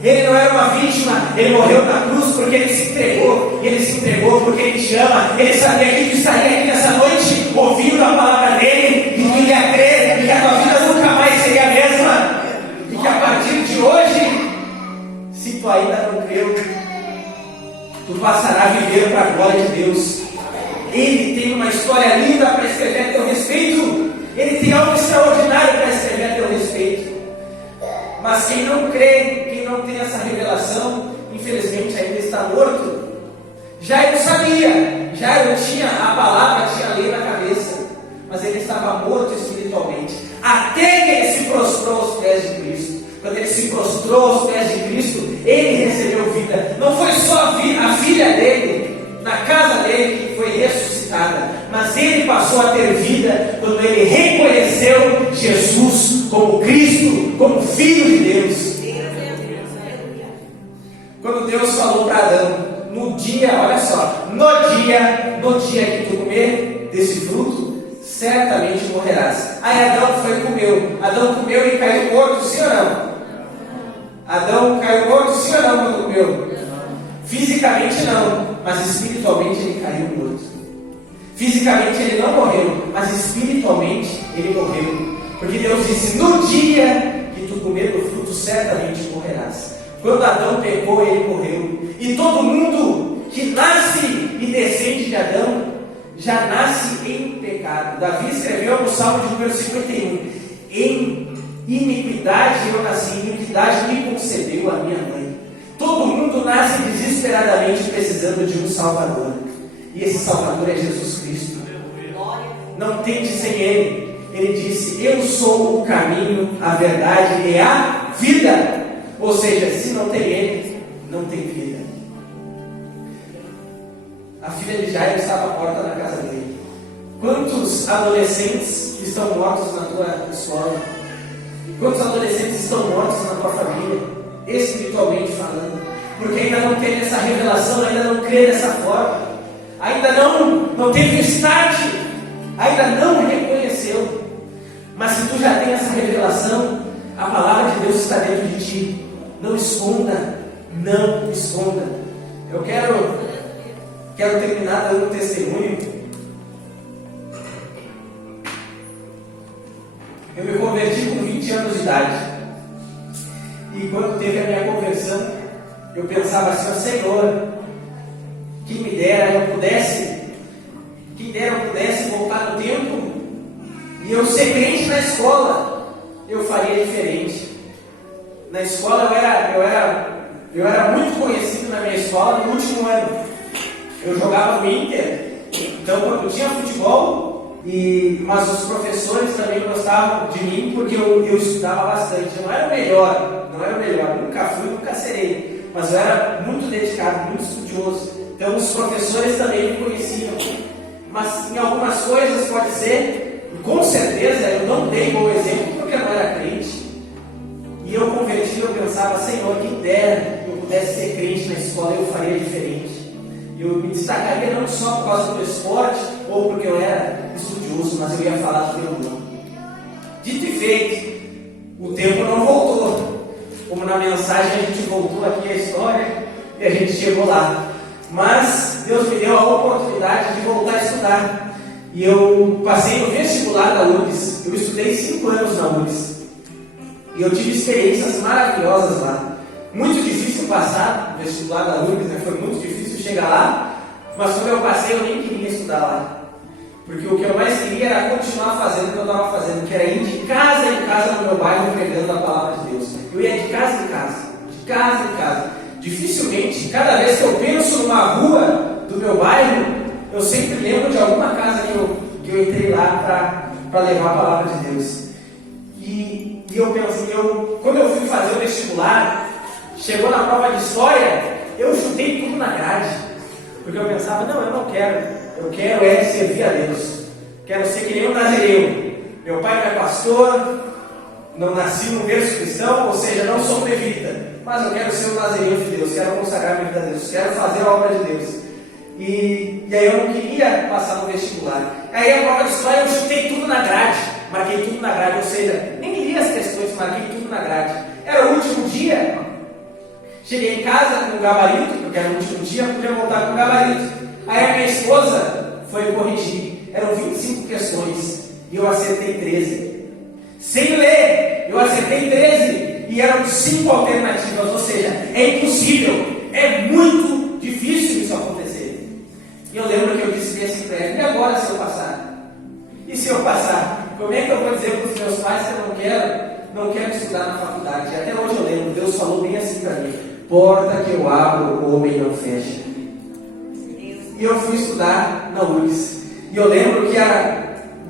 Ele não era uma vítima. Ele morreu na cruz porque Ele se entregou. E Ele se entregou porque Ele te ama. Ele sabia que tu estaria aqui nessa noite ouvindo a palavra dEle, e que ia crer, e que a tua vida nunca mais seria a mesma. E que a partir de hoje, se tu ainda não creu, tu passará a viver para a glória de Deus. Ele tem uma história linda para escrever a teu respeito. Ele tem algo extraordinário para escrever a teu respeito. Mas quem não crê, quem não tem essa revelação, infelizmente ainda está morto. Jairo sabia, Jairo tinha a palavra, tinha a lei na cabeça, mas ele estava morto espiritualmente, até que ele se prostrou aos pés de Cristo. Quando ele se prostrou aos pés de Cristo, ele recebeu vida. Não foi só a filha dele, na casa dele, que foi ressuscitada, mas ele passou a ter vida quando ele reconheceu Jesus como Cristo, como Filho de Deus. Quando Deus falou para Adão, no dia, olha só, no dia que tu comer desse fruto, certamente morrerás. Aí Adão foi e comeu. Adão comeu e caiu morto, sim ou não? Adão caiu morto, sim ou não, quando comeu? Fisicamente não, mas espiritualmente ele caiu morto. Fisicamente ele não morreu, mas espiritualmente ele morreu. Porque Deus disse, no dia que tu comer do fruto, certamente morrerás. Quando Adão pecou, ele morreu. E todo mundo que nasce e descende de Adão, já nasce em pecado. Davi escreveu no Salmo de número 51, em iniquidade eu nasci, em iniquidade me concebeu a minha mãe. Todo mundo nasce desesperadamente precisando de um Salvador. E esse Salvador é Jesus Cristo. Não tente sem Ele. Ele disse, eu sou o caminho, a verdade e a vida. Ou seja, se não tem Ele, não tem vida. A filha de Jairo estava morta na casa dele. Quantos adolescentes estão mortos na tua escola? Quantos adolescentes estão mortos na tua família? Espiritualmente falando. Porque ainda não tem essa revelação, ainda não crê dessa forma. Ainda não teve start. Ainda não reconheceu. Mas se tu já tem essa revelação, a palavra de Deus está dentro de ti. Não esconda. Não esconda. Eu quero terminar dando um testemunho. Eu me converti com 20 anos de idade. E quando teve a minha conversão, eu pensava assim, Senhor, quem me dera eu pudesse voltar no tempo e eu ser crente na escola, eu faria diferente. Na escola eu era muito conhecido na minha escola no último ano. Eu jogava no Inter, então quando tinha futebol, mas os professores também gostavam de mim porque eu estudava bastante. Eu não era o melhor, nunca fui, nunca serei, mas eu era muito dedicado, muito estudioso. Então os professores também me conheciam. Mas em algumas coisas pode ser, com certeza eu não dei bom exemplo porque eu não era crente. E eu convertido, eu pensava, Senhor, quem dera eu pudesse ser crente na escola, eu faria diferente. Eu me destacaria não só por causa do esporte, ou porque eu era estudioso, mas eu ia falar do teu nome. Dito e feito, o tempo não voltou. Como na mensagem a gente voltou aqui a história e a gente chegou lá. Mas Deus me deu a oportunidade de voltar a estudar. E eu passei no vestibular da URGS. Eu estudei 5 anos na URGS. E eu tive experiências maravilhosas lá. Muito difícil passar no vestibular da URGS, né? Foi muito difícil chegar lá. Mas quando eu passei, eu nem queria estudar lá. Porque o que eu mais queria era continuar fazendo o que eu estava fazendo, que era ir de casa em casa no meu bairro pregando a palavra de Deus. Eu ia de casa em casa, de casa em casa. Dificilmente, cada vez que eu penso numa rua do meu bairro, eu sempre lembro de alguma casa que eu entrei lá para levar a palavra de Deus. E eu penso, quando eu fui fazer o vestibular, chegou na prova de história, eu chutei tudo na grade. Porque eu pensava, não, eu não quero. Eu quero servir a Deus. Quero ser que nem um nazireu. Meu pai não é pastor, não nasci no berço cristão, ou seja, não sou levita. Mas eu quero ser um nazireu de Deus, quero consagrar minha vida a Deus, quero fazer a obra de Deus. E aí eu não queria passar no vestibular. Aí a prova de história eu chutei tudo na grade. Marquei tudo na grade, ou seja, nem li as questões, marquei tudo na grade. Era o último dia. Cheguei em casa com o gabarito, porque era o último dia, podia voltar com o gabarito. Aí a minha esposa foi corrigir. Eram 25 questões e eu acertei 13. Sem ler, eu acertei 13 e eram 5 alternativas, ou seja, é impossível, é muito difícil isso acontecer. E eu lembro que eu disse assim para ela, e agora se eu passar? E se eu passar? Como é que eu vou dizer para os meus pais que eu não quero estudar na faculdade? E até hoje eu lembro, Deus falou bem assim para mim, porta que eu abro, o homem não fecha. E eu fui estudar na URGS. E eu lembro que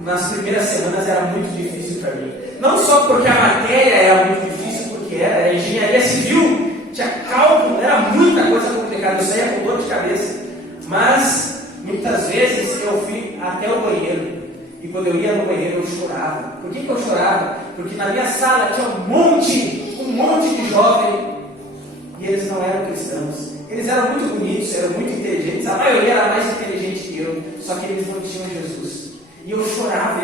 nas primeiras semanas era muito difícil para mim. Não só porque a matéria era muito difícil, porque era engenharia civil, tinha cálculo, era muita coisa complicada, eu saía com dor de cabeça. Mas, muitas vezes, eu fui até o banheiro. E quando eu ia no banheiro, eu chorava. Por que eu chorava? Porque na minha sala tinha um monte de jovem. E eles não eram cristãos. Eles eram muito bonitos, eram muito inteligentes. A maioria era mais inteligente que eu. Só que eles não tinham Jesus. E eu chorava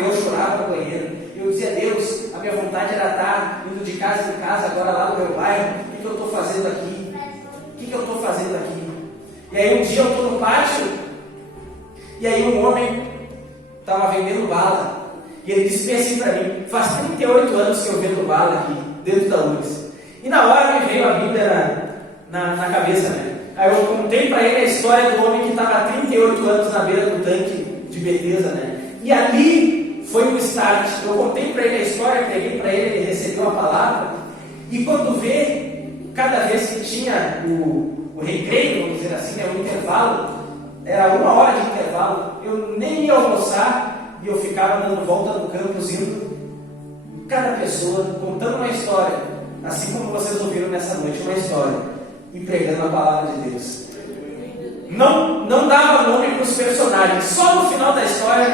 no banheiro. E eu dizia, Deus, a minha vontade era estar indo de casa em casa, agora lá no meu bairro. O que eu estou fazendo aqui? O que eu estou fazendo aqui? E aí um dia eu estou no pátio. E aí um homem estava vendendo bala. E ele disse bem assim para mim, faz 38 anos que eu vendo bala aqui, dentro da URGS. E na hora me veio a Bíblia na cabeça, né? Aí eu contei para ele a história do homem que estava há 38 anos na beira do tanque de Betesda, né? E ali foi o start. Eu contei para ele a história, preguei para ele, ele recebeu a palavra. E quando vê, cada vez que tinha o recreio, vamos dizer assim, o intervalo, era 1 hora de intervalo, eu nem ia almoçar e eu ficava dando volta no campus, indo cada pessoa, contando uma história, assim como vocês ouviram nessa noite, uma história. E pregando a palavra de Deus. Não dava nome para os personagens. Só no final da história,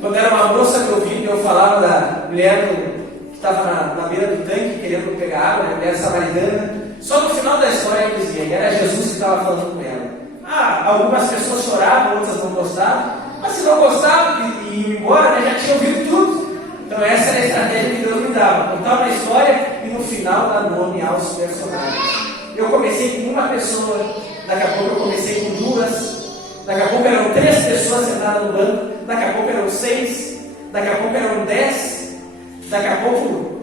quando era uma moça que eu vi, eu falava da mulher que estava na beira do tanque querendo pegar água, a mulher samaritana. Só no final da história eu dizia, e era Jesus que estava falando com ela. Algumas pessoas choravam, outras não gostavam. Mas se não gostavam e iam embora, né, já tinham ouvido tudo. Então essa era a estratégia que Deus me dava. Contar uma história e no final dar nome aos personagens. Eu comecei com uma pessoa, daqui a pouco eu comecei com 2, daqui a pouco eram 3 pessoas sentadas no banco, daqui a pouco eram 6, daqui a pouco eram 10, daqui a pouco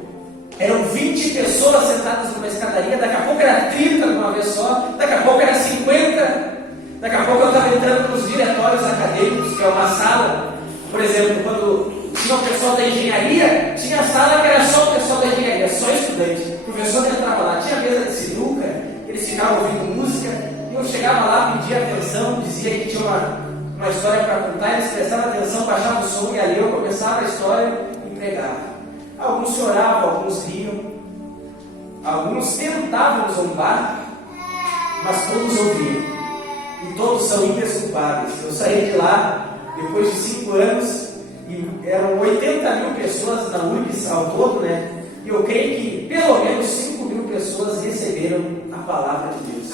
eram 20 pessoas sentadas numa escadaria, daqui a pouco era 30 de uma vez só, daqui a pouco era 50, daqui a pouco eu estava entrando nos diretórios acadêmicos, que é uma sala, por exemplo, quando tinha o pessoal da engenharia, tinha a sala que era só o pessoal da engenharia, só estudante. O professor entrava lá, tinha mesa de sinuca, eles ficavam ouvindo música, e eu chegava lá, pedia atenção, dizia que tinha uma história para contar, eles prestavam atenção, baixavam o som, e ali eu começava a história e pregava. Alguns choravam, alguns riam, alguns tentavam zombar, mas todos ouviam, e todos são indesculpáveis. Eu saí de lá, depois de 5 anos, e eram 80 mil pessoas na URGS ao todo, né? E eu creio que pelo menos 5 mil pessoas receberam a palavra de Deus.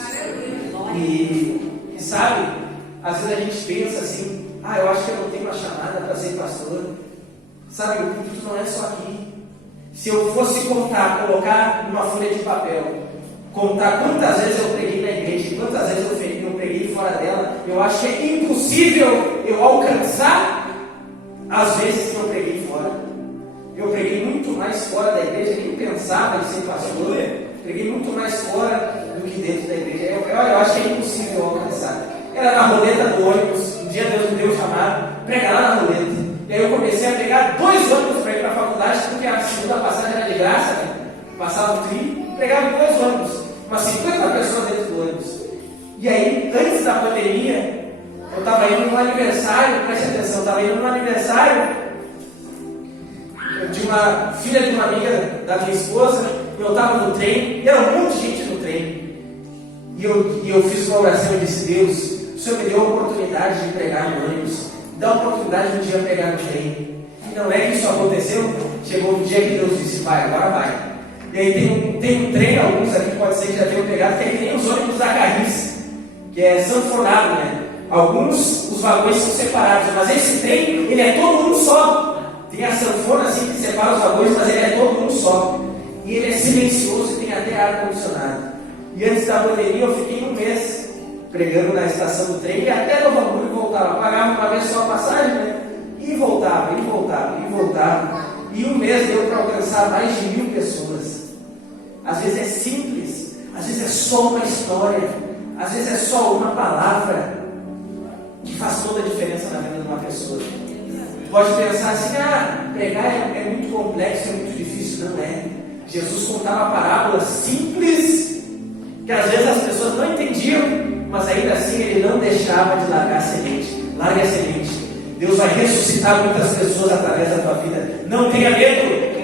E sabe, às vezes a gente pensa assim, eu acho que eu não tenho uma chamada para ser pastor. Sabe, o púlpito não é só aqui. Se eu fosse colocar numa folha de papel, contar quantas vezes eu preguei na igreja, quantas vezes eu preguei fora dela, eu acho que é impossível eu alcançar as vezes que eu preguei fora. Eu preguei muito mais fora da igreja, nem pensava em ser pastor. Preguei muito mais fora do que dentro da igreja. Eu acho que é impossível alcançar. Era na roleta do ônibus. Um dia Deus me deu o chamado, prega lá na roleta. E aí eu comecei a pegar 2 ônibus para ir para a faculdade, porque a segunda passagem era de graça, né? Passava o tri, pregava 2 ônibus. Umas 50 pessoas dentro do ônibus. E aí, antes da pandemia, eu estava indo num aniversário, preste atenção, eu estava indo num aniversário de uma filha de uma amiga da minha esposa. Eu estava no trem, e era um monte de gente no trem. E eu fiz uma oração e disse: Deus, o Senhor me deu a oportunidade de pregar no ônibus, dá a oportunidade de um dia pregar no trem. E não é que isso aconteceu, chegou um dia que Deus disse: vai, agora vai. E aí tem um trem, alguns aqui pode ser que já tenham pegado, que é que nem os ônibus da Carris, que é sanfonado, né? Alguns, os vagões são separados, mas esse trem, ele é todo um só. Tem a sanfona assim que separa os vagões, mas ele é todo um só. E ele é silencioso e tem até ar-condicionado. E antes da pandemia eu fiquei 1 mês pregando na estação do trem, e até Novo Hamburgo voltava. Pagava uma vez só a passagem, né? E voltava. E 1 mês deu para alcançar mais de 1000 pessoas. Às vezes é simples, às vezes é só uma história, às vezes é só uma palavra que faz toda a diferença na vida de uma pessoa. Pode pensar assim: pregar é muito complexo, é muito difícil. Não é. Jesus contava parábolas simples, que às vezes as pessoas não entendiam, mas ainda assim ele não deixava de largar a semente. Largue a semente. Deus vai ressuscitar muitas pessoas através da tua vida. Não tenha medo.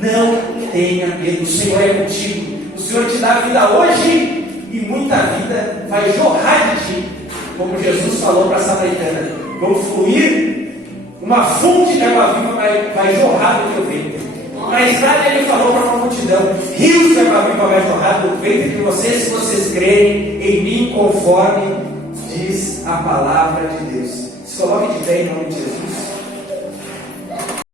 Não tenha medo. O Senhor é contigo. O Senhor te dá a vida hoje, e muita vida vai jorrar de ti. Como Jesus falou para a samaritana: vão fluir, uma fonte de água viva vai jorrar do teu ventre. Mais tarde ele falou para uma multidão: rios de água viva vai jorrar do ventre de vocês, se vocês crerem em mim, conforme diz a palavra de Deus. Se coloque de pé em nome de Jesus.